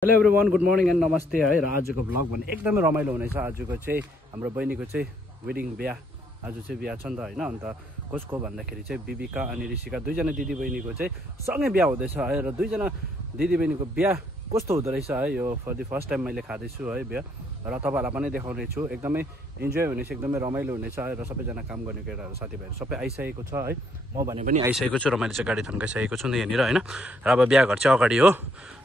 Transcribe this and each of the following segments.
Hello everyone, good morning and नमस्ते है। र आजको भ्लग भने एकदमै रमाइलो हुनेछ। आजको चाहिँ हाम्रो बहिनीको चाहिँ वेडिङ बिहा, आज चाहिँ बिहा छ नि त होइन। अन्त कसको भन्दाखेरि चाहिँ बिबिका अनि ऋषिका दुईजना दिदी बहिनीको चाहिँ सँगै बिहा हुँदैछ है। र दुईजना दिदी बहिनीको बिहा कस्तो हुँदो रहेछ है, यो फर द फर्स्ट टाइम मैले खाँदैछु है बिहा। र तपाईँहरूलाई पनि देखाउने छु। एकदमै इन्जोय हुनेछ, एकदमै रमाइलो हुनेछ है। र सबैजना काम गर्ने केटाहरू साथीभाइहरू सबै आइसकेको छ है। म भने पनि आइसकेको छु र मैले चाहिँ गाडी थन्काइसकेको छु नि यहाँनिर होइन। र अब बिहा घर चाहिँ अगाडि हो।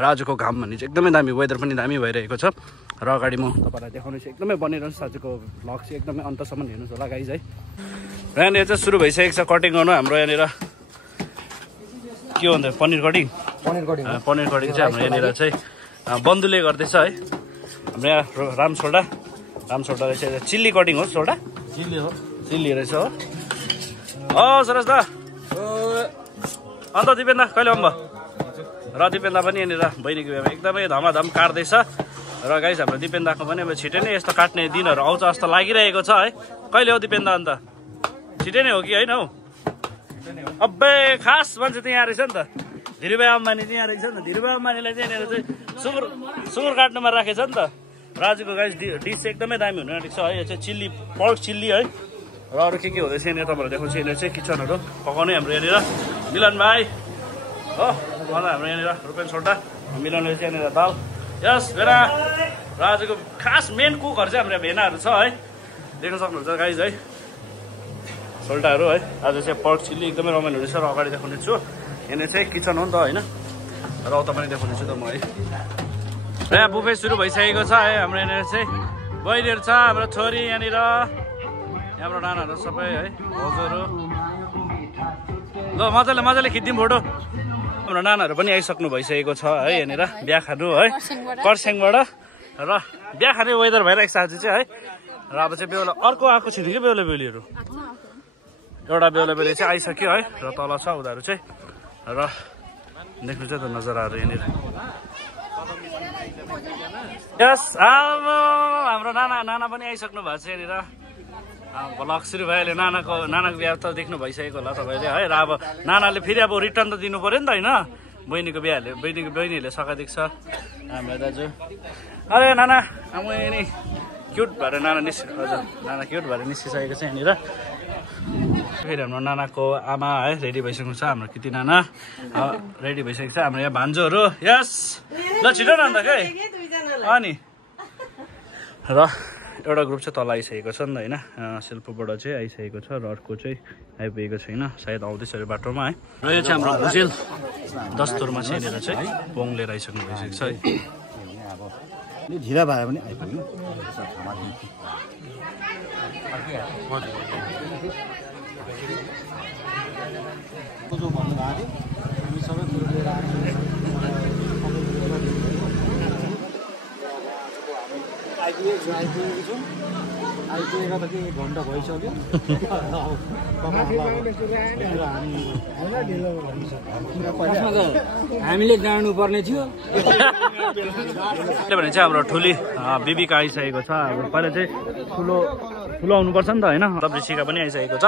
र आजको घाम भन्ने चाहिँ एकदमै दामी, वेदर पनि दामी भइरहेको छ। र अगाडि म तपाईँलाई देखाउने छु। एकदमै बनिरहन्छ आजको भ्लग चाहिँ, एकदमै अन्तसम्म हेर्नुहोस् होला गाइज है। र यहाँनिर चाहिँ सुरु भइसकेको छ कटिङ गर्नु। हाम्रो यहाँनिर के भन्छ, पनिर कटिङ चाहिँ हाम्रो यहाँनिर चाहिँ बन्धुले गर्दैछ है। हाम्रो यहाँ राम सोल्डा रहेछ। चिल्ली कटिङ हो, सोल्डा चिल्ली रहेछ हो। सरस दा अन्त दिपेन दा कहिले आउनु भयो? र दिपेन दा पनि यहाँनिर बहिनीको बिहामा एकदमै धमाधम काट्दैछ। र गाइस हाम्रो दिपेन दाको पनि अब छिटै नै यस्तो काट्ने दिनहरू आउँछ जस्तो लागिरहेको छ है। कहिले हो दिपेन दा? अन्त छिटै नै हो कि होइन हौ? अब्बे खास मान्छे त यहाँ रहेछ नि त, धीरुभाइ अम्बानी चाहिँ यहाँ रहेछ नि त। धीरुभाइ अम्बानीलाई चाहिँ यहाँनिर चाहिँ सुँगुर काट्नुमा राखेछ नि त। राजुको गाइस डिस चाहिँ एकदमै दामी हुनु आँटेको छ है। यो चाहिँ चिल्ली, पर्क चिल्ली है। र अरू के हुँदैछ यहाँनिर तपाईँहरू देखाउँछु। यहाँनिर चाहिँ किचनहरू पकाउने हाम्रो यहाँनिर मिलन भाइ हो। अन्त हाम्रो यहाँनिर रुपेन सोल्टा, मिलनले चाहिँ यहाँनिर दाल। यस भेना राजुको खास मेन कुकहरू चाहिँ हाम्रो भेनाहरू छ है, देख्न सक्नुहुन्छ गाइज है। सोल्टाहरू है। आज चाहिँ पर्क चिल्ली एकदमै रमाइलो हुनेछ। र अगाडि देखाउने छु। यहाँनिर चाहिँ किचन हो नि त होइन। र उता पनि देखाउने छु त म है। र यहाँ बुफे सुरु भइसकेको छ है। हाम्रो यहाँनिर चाहिँ बहिनीहरू छ, हाम्रो छोरी यहाँनिर, हाम्रो नानाहरू सबै है, हजुरहरू। ल मजाले खिच्दिउँ फोटो। हाम्रो नानाहरू पनि आइसक्नु भइसकेको छ है यहाँनिर बिहा खानु है, कर्स्याङबाट। र बिहा खाने वेदर भइरहेको छ आज चाहिँ है। र अब चाहिँ बेहुला अर्को आएको छैन कि बेहुला बेहुलीहरू, एउटा बेहुला बेहुली चाहिँ आइसक्यो है। र तल छ उनीहरू चाहिँ। र देख्नु चाहिँ त नजराहरू यहाँनिर। यस हाम्रो नाना पनि आइसक्नु भएको छ यहाँनिर। भ्लग सुरु भइहाल्यो। नानाको बिहा त देख्नु भइसकेको होला तपाईँले है। र अब नानाले फेरि अब रिटर्न त दिनु पऱ्यो नि त होइन। बहिनीहरूले सघाइदिएको छ हाम्रो दाजु। अरे नाना आमा नि क्युट भएर नाना निस्किसकेको छ यहाँनिर। फेरि हाम्रो नानाको आमा है रेडी भइसक्नु छ। हाम्रो किति नाना रेडी भइसकेको छ। हाम्रो यहाँ भान्जोहरू यस ल छिटो न अन्त के अनि। र एउटा ग्रुप चाहिँ तल आइसकेको छ नि त होइन, सेल्फोबाट चाहिँ आइसकेको छ। र अर्को चाहिँ आइपुगेको छैन, सायद आउँदैछ अरे बाटोमा है। र यो चाहिँ हाम्रो भुजेल दस्तुरमा चाहिँ यहाँनिर चाहिँ पोङ लिएर आइसक्नु भइसकेको छ है। ढिला भए पनि आइपुग्यो। आइपुगेको त केही घन्टा भइसक्यो। हामीले जानु पर्ने थियो भने चाहिँ हाम्रो ठुली बिबिका आइसकेको छ। अब पहिला चाहिँ ठुलो आउनुपर्छ नि त होइन। तब ऋषिका पनि आइसकेको छ।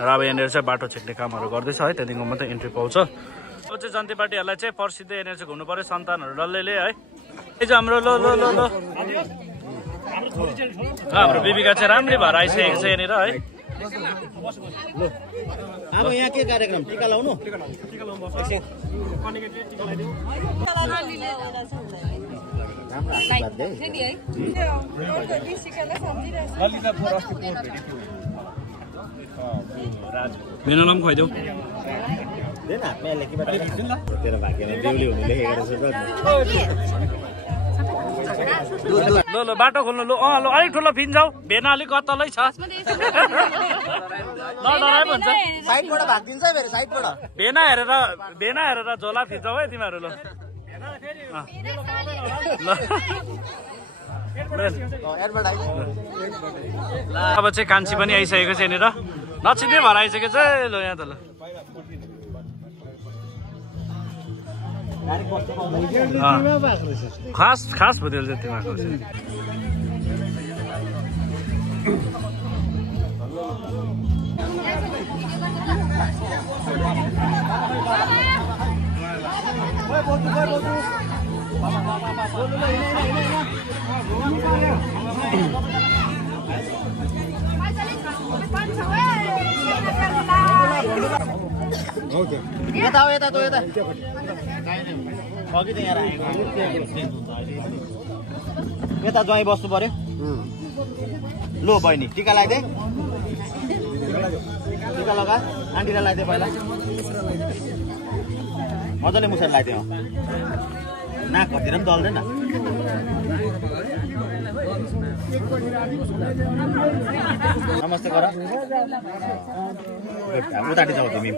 र अब यहाँनिर चाहिँ बाटो छेक्ने कामहरू गर्दैछ है, त्यहाँदेखिको मात्रै इन्ट्री पाउँछ। अब चाहिँ जन्ती पार्टीहरूलाई चाहिँ पर्सिँदै यहाँनिर चाहिँ घुम्नु पऱ्यो सन्तानहरू डल्लैले है। यो चाहिँ हाम्रो ल हाम्रो बिबिका चाहिँ राम्रै भएर आइसकेको छ यहाँनिर है। अब यहाँ के कार्यक्रम? टिका लाउनु। मेनालाई पनि खुवाइदेऊ। तेरो भाग्यमा बेहुली हुनु लेखेको ल बाटो खोल्नु। ल अलिक ठुलो फिन्जाउ, भेना अलिक कतलै छ। साइडबाट भागिदिन्छ है फेरि, साइडबाट भेना हेरेर झोला फिजाउ है तिमीहरू। ल अब चाहिँ कान्छी पनि आइसकेको छ यहाँनिर, नचिन्दै भएर आइसकेको छ। ल यहाँ त ल खास भइदियो चाहिँ तिमीहरूको चाहिँ। यता हो यता त यता अघि त यहाँ राखेको यता ज्वाइँ बस्नु पर्यो लो बहिनी टिका लगाइदे टिका लगा आन्टीलाई लगाइदे पहिला मजाले मुसेर लगाइदे नाकतिर पनि दल्दैन नमस्ते गर उताटी जाऊ तिमी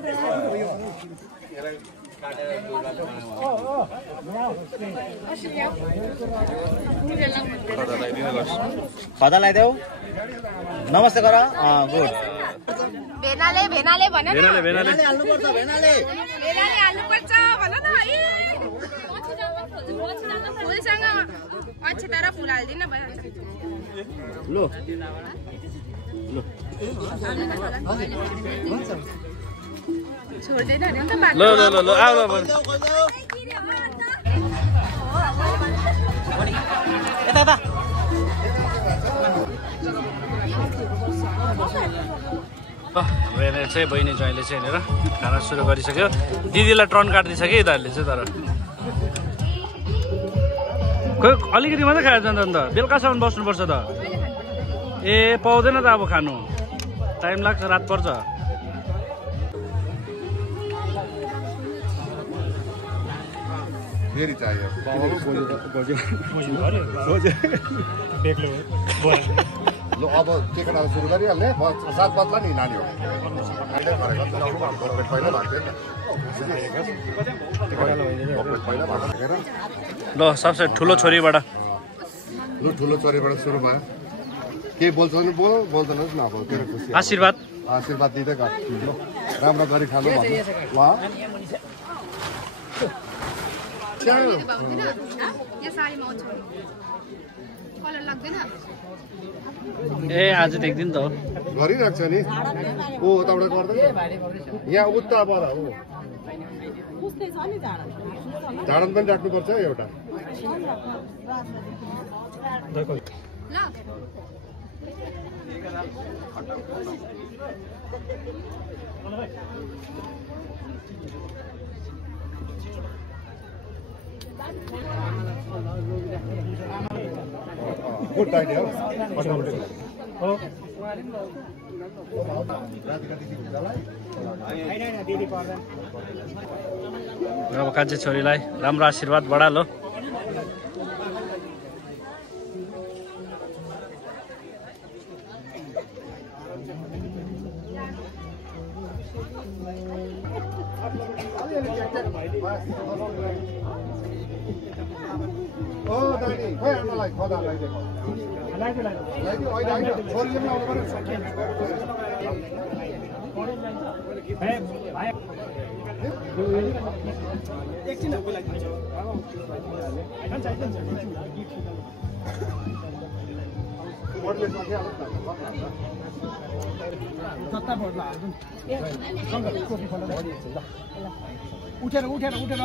खदा लगाइदेऊ नमस्ते गर गुड भेनाले भेनाले भन न भेनाले हाल्नुपर्छ भेनाले भेनाले हाल्नुपर्छ भन न है फुलसँग अक्षता र फुल हाल्दिन भइहाल्छ लो लो छोड्दैन नि त बाटो ल ल ल ल आऊ ल यता यता हेरेर चाहिँ बहिनी ज्वाइँले चाहिँ हेरेर खाना सुरु गरिसक्यो दिदीलाई टर्न काट्दैछ कि यिनीहरूले चाहिँ तर खोइ अलिकति मात्रै खाएर जान्छ नि त बेलुकासम्म बस्नुपर्छ त ए पाउँदैन त अब खानु टाइम लाग्छ रात पर्छ फेरि चाहियो ल अब टेकडाले सुरु गरिहाल्ने 7 बज्ला नि नानी हो ल सबसे ठुलो छोरीबाट लु ठुलो छोरीबाट सुरु भयो के बोल्छ भने बोल बोल्दैनस् न अब तेरो खुसी आशीर्वाद आशीर्वाद दिँदै गर ल राम्रो गरी खानु भन्नु ल भाउँदैन यो साडीमा आउँछ कलर लाग्दैन ए आज देख्दिन त हो गरिरहेको छ नि ओ उताबाट गर्दैन यहाँ उता बर हो झाडन पनि राख्नुपर्छ एउटा ल गुड आइडिया अब कान्छी छोरीलाई राम्रो आशीर्वाद बढा लो ओ नानी खोइ आमालाई खदा लगाइदिएको लगाइदियो होइन होइन छोरीले पनि आउनु उठेर उठेर उठेर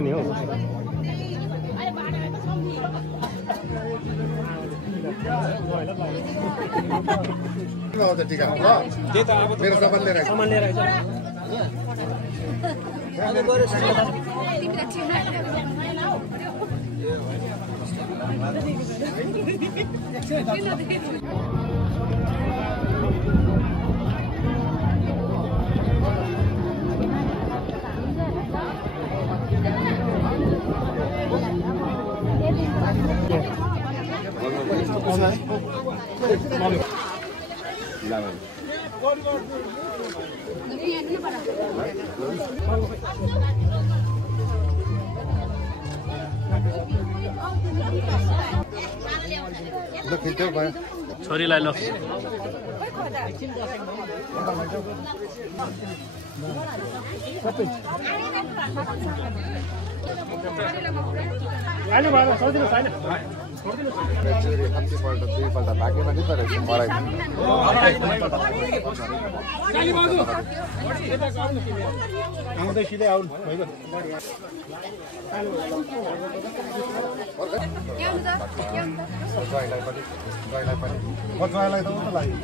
नि हो टिका ल मेरो सामान लिएर आइज ल खिच्दै भयो छोरीलाई लो आलु भयो सजिलो छैन एकचोटि कतिपल्ट दुईपल्ट भाग्यो भने त रहेछ मलाई आउँदै सिधै आउनु होइन ज्वाइँलाई पनि ज्वाइँलाई त उता लाग्यो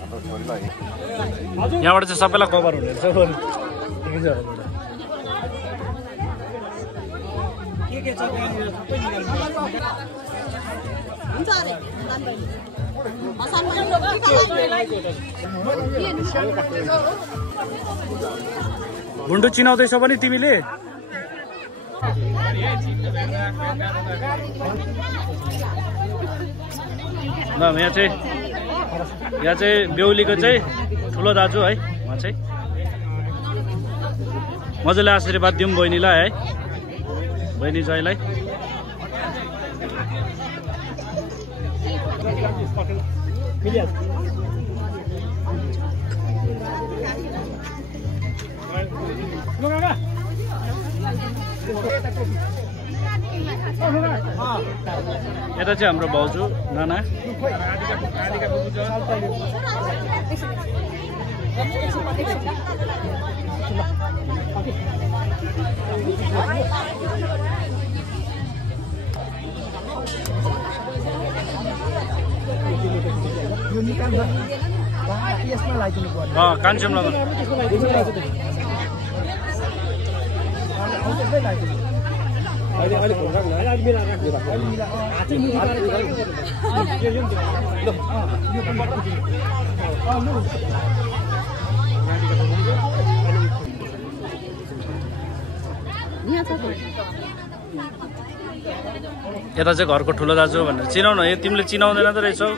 हाम्रो छोरीलाई यहाँबाट चाहिँ सबैलाई कभर हुनेछ भुन्डु चिनाउँदैछौ पनि तिमीले ल यहाँ चाहिँ बेहुलीको चाहिँ ठुलो दाजु है उहाँ चाहिँ मजाले आशीर्वाद दिउँ बहिनीलाई है बहिनी ज्वाइँलाई यता चाहिँ हाम्रो भाउजू नाना कान्छौँ यता चाहिँ घरको ठुलो दाजु भनेर चिनाउन यो तिमीले चिनाउँदैन त रहेछौ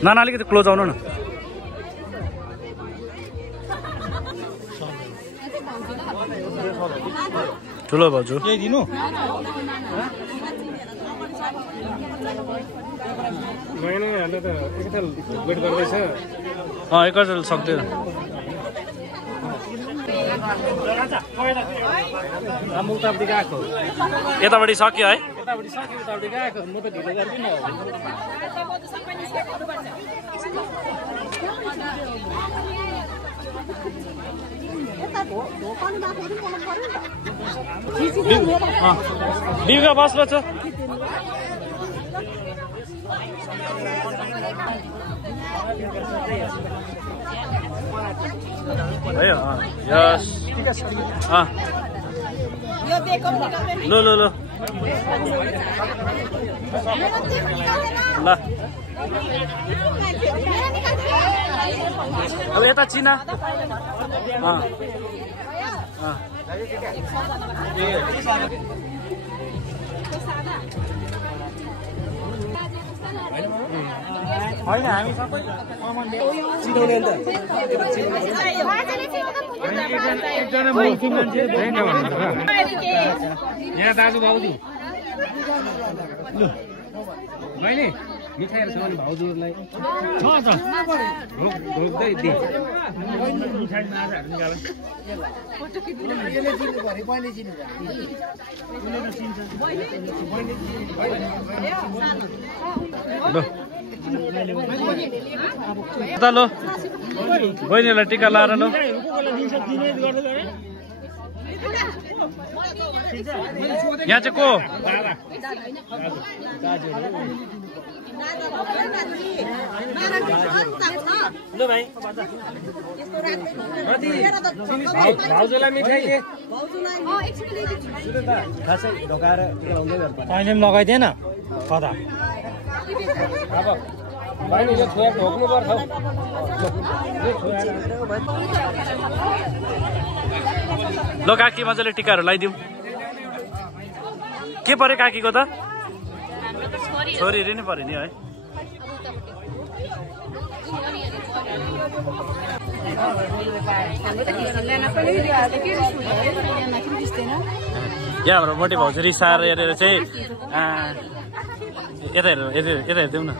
नाना अलिकति क्लोज आउनु न ठुलो भाउजू केही दिनु एकैचोटि सक्दैन यतापट्टि सक्यो है बिउका बस्लो छ यस लो लो लो ल अब यता चिना होइन हामी सबै चिनाउने अन्त एकजना मुस्लिम मान्छे यहाँ दाजु भाउजू ल बहिनी मिठाईहरू छ भने भाउजूहरूलाई ढोक्दै दे मिठाई माजाहरू निकाल लो बहिनीलाई टिका लाएर लो यहाँ चाहिँ को ल भाइ भाउजूलाई मिठाई दे खासै ढोकाएर टिका लाउँदै गर्छ तैँले पनि लगाइदिएन कता अब बहिनीले छोया ढोक्नु पर्छ ल काकी मजाले टिकाहरू लगाइदिउँ के पर्यो काकीको त छोरी नै पर्यो नि है यहाँ हाम्रो मोटी भाउजू रिसाएर हेरेर चाहिँ यता हेरिदिउँ न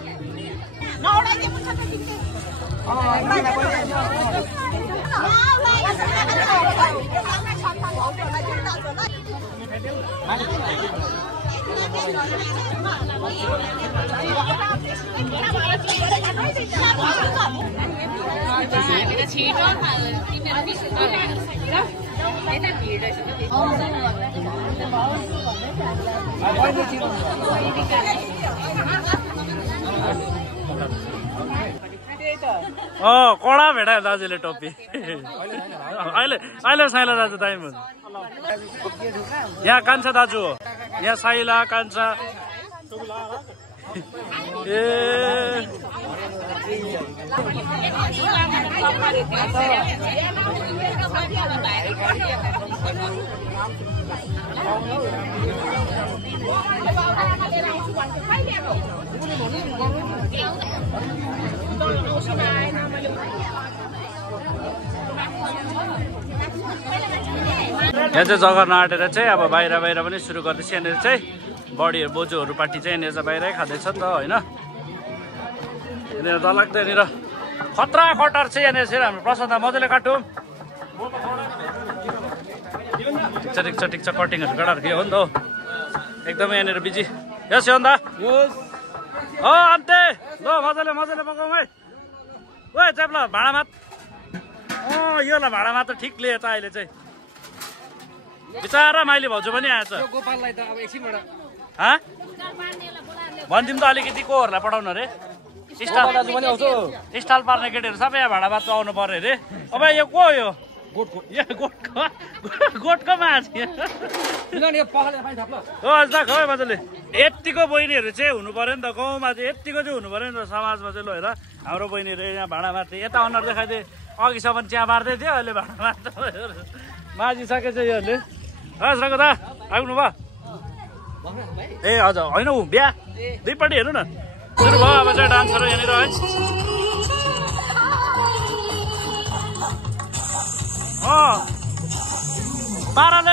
कडा भेटायो दाजुले टोपी अहिले साइला दाजु दामी हुन्छ यहाँ कान्छा दाजु हो यहाँ साइला कान्छा ए यहाँ चाहिँ जग्गा नआटेर चाहिँ अब बाहिर पनि सुरु गर्दैछ यहाँनिर चाहिँ बडीहरू बोजूहरू पार्टी चाहिँ यहाँनिर चाहिँ बाहिरै खाँदैछ नि त होइन यहाँनिर डरलाग्दो यहाँनिर खतरा कटार चाहिँ यहाँनिर चाहिँ हाम्रो प्रसाद मजाले काटौँ ठिक छ कटिङहरू कटार के हो नि त एकदमै यहाँनिर बिजी यस हो नि त अन्ते ल मजाले पकाउँ है ओ चेप्ला भाँडामा यो ल भाँडामा त ठिक लिएछ अहिले चाहिँ बिचारा माइली भाउजू पनि आएछ गोपाललाई त अब एकछिनबाट भनिदिउँ त अलिकति कोहरूलाई पठाउनु अरे स्टाल पार्ने केटीहरू सबै यहाँ भाँडा भात आउनु पर्यो अरे अब यो को यो गोठको माछ खै मजाले यत्तिको बहिनीहरू चाहिँ हुनु पर्यो नि त गाउँमा चाहिँ यत्तिको चाहिँ हुनु पर्यो नि त समाजमा चाहिँ ल हेर हाम्रो बहिनीहरू यहाँ भाँडा मार्थे यता अनुहार देखाइदिए अघिसम्म चिया मार्दै थियो अहिले भाँडा मार्छ माझिसकेछ योहरूले हस् रको दा आउनु भयो ए हजुर होइन ऊ बिहा दुईपट्टि हेर्नु न सुरु भयो अब चाहिँ डान्सहरू यहाँनिर है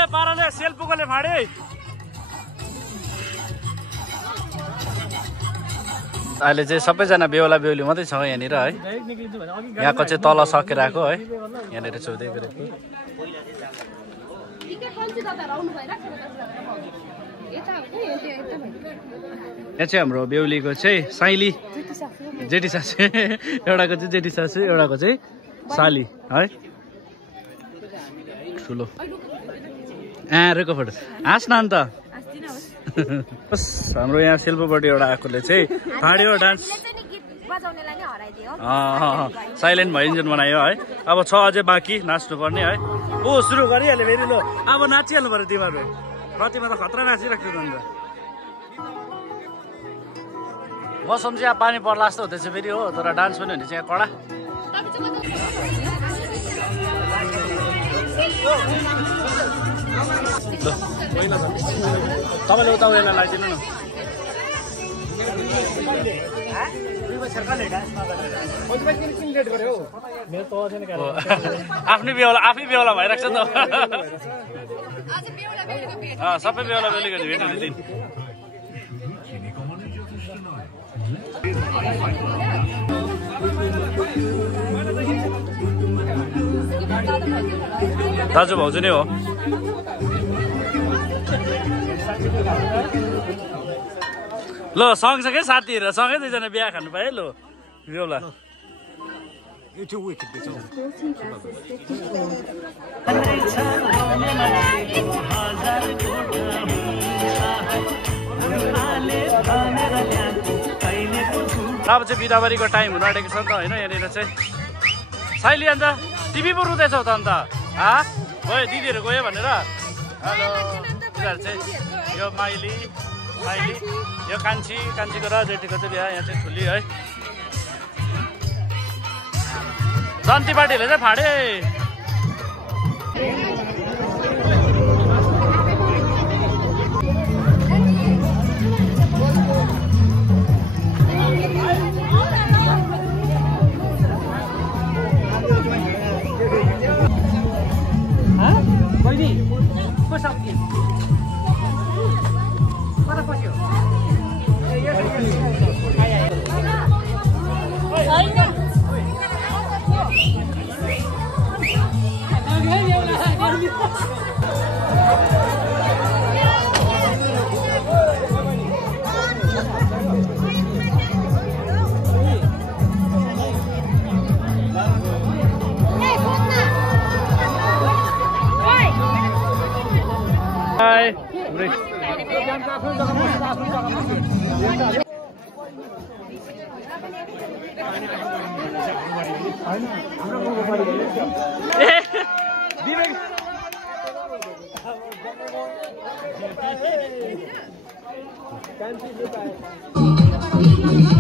पाराले सेल्पुकोले फाडे अहिले चाहिँ सबैजना बेहुला बेहुली मात्रै छ यहाँनिर है यहाँको चाहिँ तल सकेर आएको है यहाँनिर छुँदै गरेको यहाँ चाहिँ हाम्रो बेहुलीको चाहिँ साइली जेठी सासू एउटाको चाहिँ जेठी सासू एउटाको चाहिँ साली है ठुलो रेको फोटो हाँस न अन्त हाम्रो यहाँ शिल्पपट्टि एउटा आएकोले चाहिँ फाड्यो डान्स साइलेन्ट भइन्जन बनायो है अब छ अझै बाँकी नाच्नु पर्ने है ओ सुरु गरिहाल्यो फेरि लो अब नाचिहाल्नु पर्यो तिमीहरू प्रतिमा त खतरा नाचिराख्छु त अन्त मौसम चाहिँ यहाँ पानी पर्ला जस्तो हुँदैछ फेरि हो तर डान्स पनि हुने चाहिँ यहाँ कडा तपाईँले उता उयोलाई लगाइदिनु न आफ्नै बेहुला भइरहेको छ नि त सबै बेहुला बेहुलीको भेट हुने दिन दाजु भाउजू नै हो ल सँगसँगै साथीहरू सँगै दुईजना बिहा खानु पायो ल बेहुला अब चाहिँ बिदाबारीको टाइम हुन आँटेको छ नि त होइन यहाँनिर चाहिँ साइली अन्त टिभी पो रुँदैछौ त अन्त गयो दिदीहरू गयो भनेर हेलो तिनीहरू चाहिँ यो माइली यो कान्छीको र जेठीको चाहिँ बिहा यहाँ चाहिँ ठुली है जन्ती पार्टीहरूले चाहिँ फाडे Thank you.